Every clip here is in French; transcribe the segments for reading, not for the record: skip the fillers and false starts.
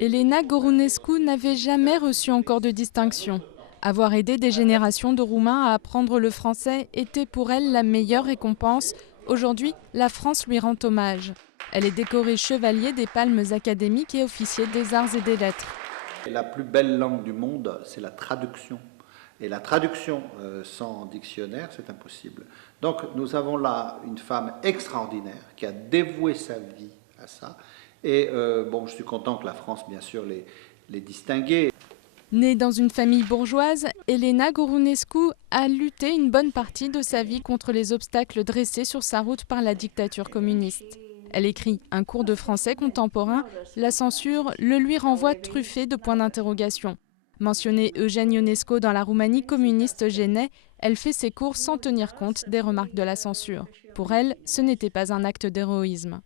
Elena Gorunescu n'avait jamais reçu encore de distinction. Avoir aidé des générations de Roumains à apprendre le français était pour elle la meilleure récompense. Aujourd'hui, la France lui rend hommage. Elle est décorée chevalier des Palmes académiques et officier des arts et des lettres. La plus belle langue du monde, c'est la traduction. Et la traduction sans dictionnaire, c'est impossible. Donc nous avons là une femme extraordinaire qui a dévoué sa vie à ça. Et bon, je suis content que la France, bien sûr, les distingue. Née dans une famille bourgeoise, Elena Gorunescu a lutté une bonne partie de sa vie contre les obstacles dressés sur sa route par la dictature communiste. Elle écrit un cours de français contemporain. La censure le lui renvoie truffé de points d'interrogation. Mentionnée Eugène Ionesco dans la Roumanie communiste eugénaise, elle fait ses cours sans tenir compte des remarques de la censure. Pour elle, ce n'était pas un acte d'héroïsme.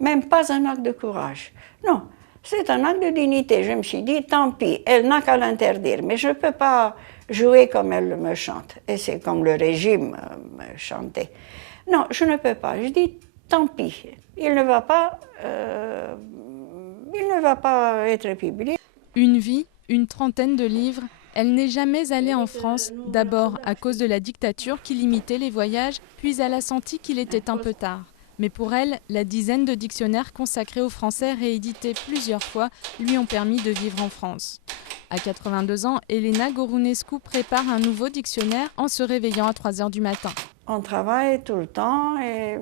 Même pas un acte de courage. Non, c'est un acte de dignité. Je me suis dit, tant pis, elle n'a qu'à l'interdire. Mais je ne peux pas jouer comme elle me chante. Et c'est comme le régime me chantait. Non, je ne peux pas. Je dis, tant pis, il ne va pas être publié. Une vie, une trentaine de livres. Elle n'est jamais allée en France, d'abord à cause de la dictature qui limitait les voyages, puis elle a senti qu'il était un peu tard. Mais pour elle, la dizaine de dictionnaires consacrés au français réédités plusieurs fois lui ont permis de vivre en France. À 82 ans, Elena Gorunescu prépare un nouveau dictionnaire en se réveillant à 3 h du matin. On travaille tout le temps et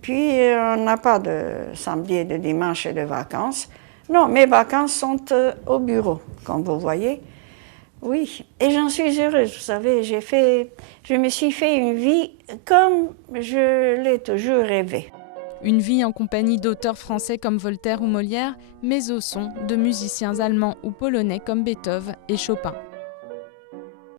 puis on n'a pas de samedi et de dimanche et de vacances. Non, mes vacances sont au bureau, comme vous voyez. Oui, et j'en suis heureuse, vous savez, je me suis fait une vie comme je l'ai toujours rêvé. Une vie en compagnie d'auteurs français comme Voltaire ou Molière, mais au son de musiciens allemands ou polonais comme Beethoven et Chopin.